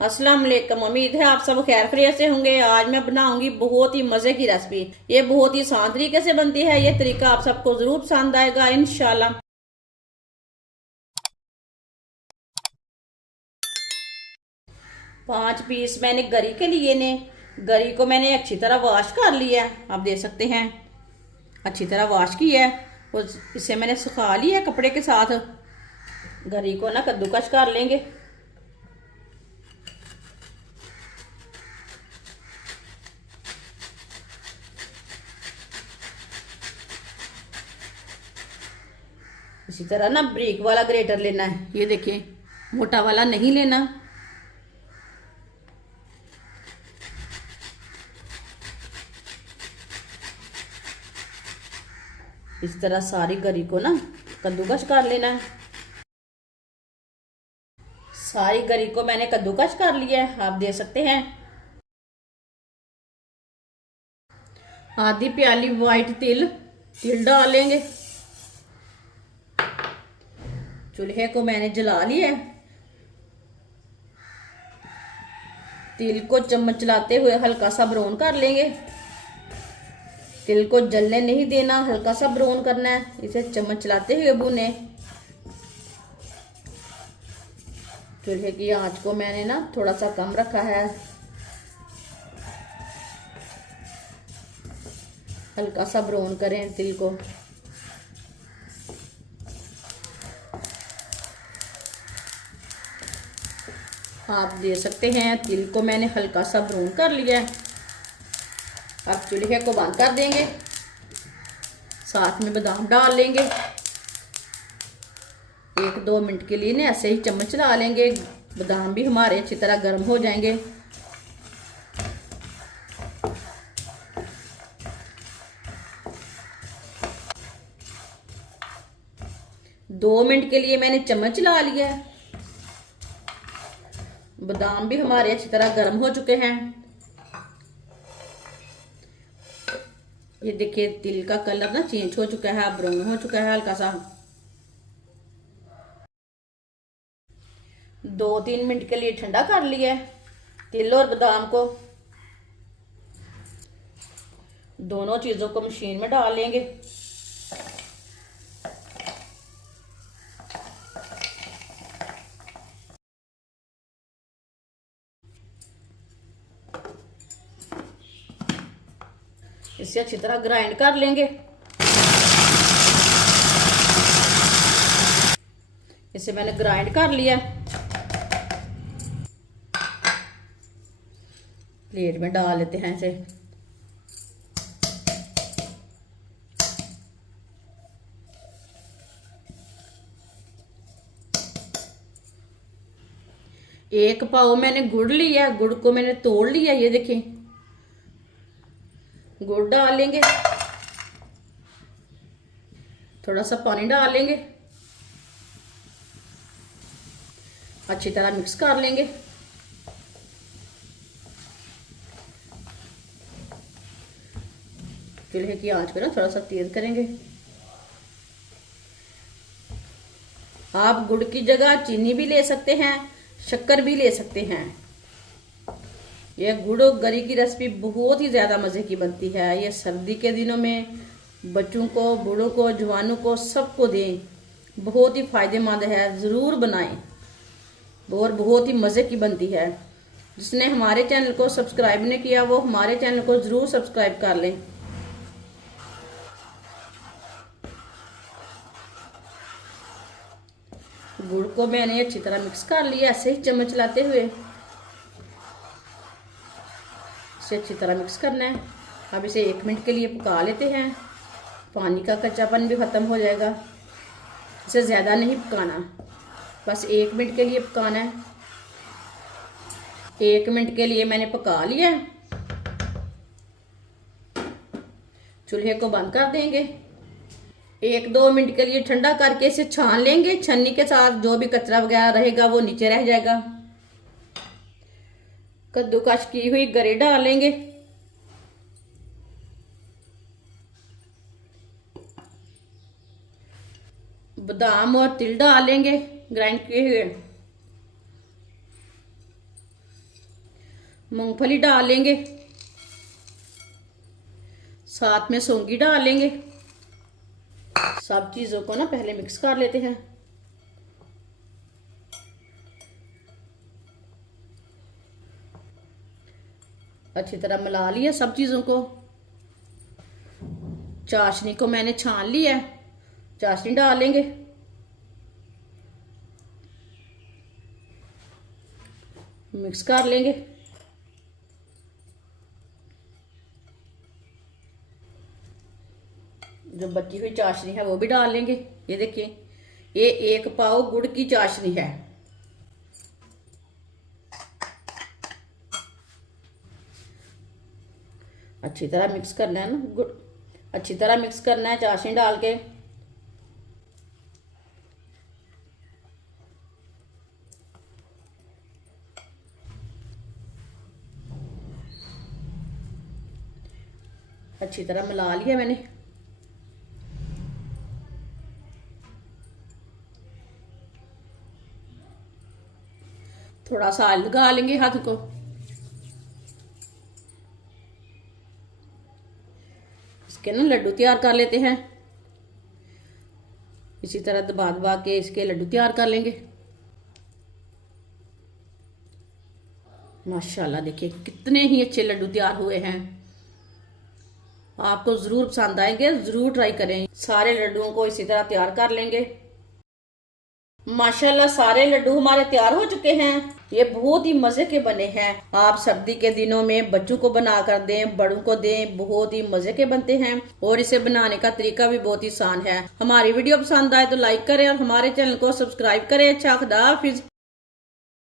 अस्सलाम वालेकुम। उम्मीद है आप सब खैर खैरियत से होंगे। आज मैं बनाऊंगी बहुत ही मजे की रेसिपी। ये बहुत ही आसान तरीके से बनती है। ये तरीका आप सबको जरूर पसंद आएगा इंशाल्लाह। 5 पीस मैंने गरी के लिए ने। गरी को मैंने अच्छी तरह वॉश कर लिया है, आप देख सकते हैं अच्छी तरह वॉश किया है। और इसे मैंने सुखा लिया कपड़े के साथ। गरी को ना कद्दूकस कर लेंगे। इसी तरह ना ब्रिक वाला ग्रेटर लेना है। ये देखिए, मोटा वाला नहीं लेना। इस तरह सारी गरी को ना कद्दूकस कर लेना है। सारी गरी को मैंने कद्दूकस कर लिया है, आप देख सकते हैं। आधी प्याली वाइट तिल तिल डालेंगे। चूल्हे को मैंने जला लिया है। तिल को चम्मच चलाते हुए हल्का सा ब्राउन कर लेंगे। तिल को जलने नहीं देना, हल्का सा ब्राउन करना है। इसे चम्मच चलाते हुए भूने। चूल्हे की आंच को मैंने ना थोड़ा सा कम रखा है। हल्का सा ब्राउन करें तिल को। आप देख सकते हैं तिल को मैंने हल्का सा ब्राउन कर लिया है। अब चूल्हे को बंद कर देंगे। साथ में बादाम डाल लेंगे। 1-2 मिनट के लिए ना ऐसे ही चम्मच चला लेंगे। बादाम भी हमारे अच्छी तरह गर्म हो जाएंगे। 2 मिनट के लिए मैंने चम्मच चला लिया है। बादाम भी हमारे अच्छी तरह गर्म हो चुके हैं। ये देखिए तिल का कलर ना चेंज हो चुका है, ब्राउन हो चुका है हल्का सा। 2-3 मिनट के लिए ठंडा कर लिया है तिल और बादाम को। दोनों चीजों को मशीन में डाल लेंगे। इसे अच्छी तरह ग्राइंड कर लेंगे। इसे मैंने ग्राइंड कर लिया। प्लेट में डाल लेते हैं इसे। एक पाव मैंने गुड़ लिया। गुड़ को मैंने तोड़ लिया। ये देखिए, गुड़ डाल लेंगे। थोड़ा सा पानी डाल लेंगे। अच्छी तरह मिक्स कर लेंगे। चूल्हे की आंच को ना थोड़ा सा तेज करेंगे। आप गुड़ की जगह चीनी भी ले सकते हैं, शक्कर भी ले सकते हैं। यह गुड़ और गरी की रेसिपी बहुत ही ज़्यादा मज़े की बनती है। ये सर्दी के दिनों में बच्चों को, बूढ़ों को, जवानों को सबको दें। बहुत ही फायदेमंद है, ज़रूर बनाएं। और बहुत ही मज़े की बनती है। जिसने हमारे चैनल को सब्सक्राइब नहीं किया वो हमारे चैनल को ज़रूर सब्सक्राइब कर लें। गुड़ को मैंने अच्छी तरह मिक्स कर लिया, ऐसे ही चम्मच चलाते हुए इसे अच्छी तरह मिक्स करना है। अब इसे 1 मिनट के लिए पका लेते हैं। पानी का कच्चापन भी ख़त्म हो जाएगा। इसे ज़्यादा नहीं पकाना, बस 1 मिनट के लिए पकाना है। 1 मिनट के लिए मैंने पका लिया। चूल्हे को बंद कर देंगे। 1-2 मिनट के लिए ठंडा करके इसे छान लेंगे। छन्नी के साथ जो भी कचरा वगैरह रहेगा वो नीचे रह जाएगा। कद्दूकस की हुई गरी डालेंगे। बादाम और तिल डालेंगे ग्राइंड किए हुए। मूंगफली डाल लेंगे, साथ में सौंगी डाल लेंगे। सब चीजों को ना पहले मिक्स कर लेते हैं। अच्छी तरह मिला लिया सब चीजों को। चाशनी को मैंने छान लिया है, चाशनी डाल लेंगे। मिक्स कर लेंगे। जो बची हुई चाशनी है वो भी डाल लेंगे। ये देखिए, ये 1 पाव गुड़ की चाशनी है। अच्छी तरह मिक्स करना है ना गुड़, अच्छी तरह मिक्स करना है चाशनी डाल के। अच्छी तरह मिला लिया मैंने। थोड़ा सा ऑयल लगा लेंगे हाथ को। इसके ना लड्डू तैयार कर लेते हैं। इसी तरह दबा दबा के इसके लड्डू तैयार कर लेंगे। माशाल्लाह देखिए कितने ही अच्छे लड्डू तैयार हुए हैं। आपको जरूर पसंद आएंगे, जरूर ट्राई करें। सारे लड्डुओं को इसी तरह तैयार कर लेंगे। माशाल्लाह सारे लड्डू हमारे तैयार हो चुके हैं। ये बहुत ही मजे के बने हैं। आप सर्दी के दिनों में बच्चों को बना कर दें, बड़ों को दें, बहुत ही मजे के बनते हैं। और इसे बनाने का तरीका भी बहुत ही आसान है। हमारी वीडियो पसंद आए तो लाइक करें और हमारे चैनल को सब्सक्राइब करें। अच्छा, खुदा हाफिज।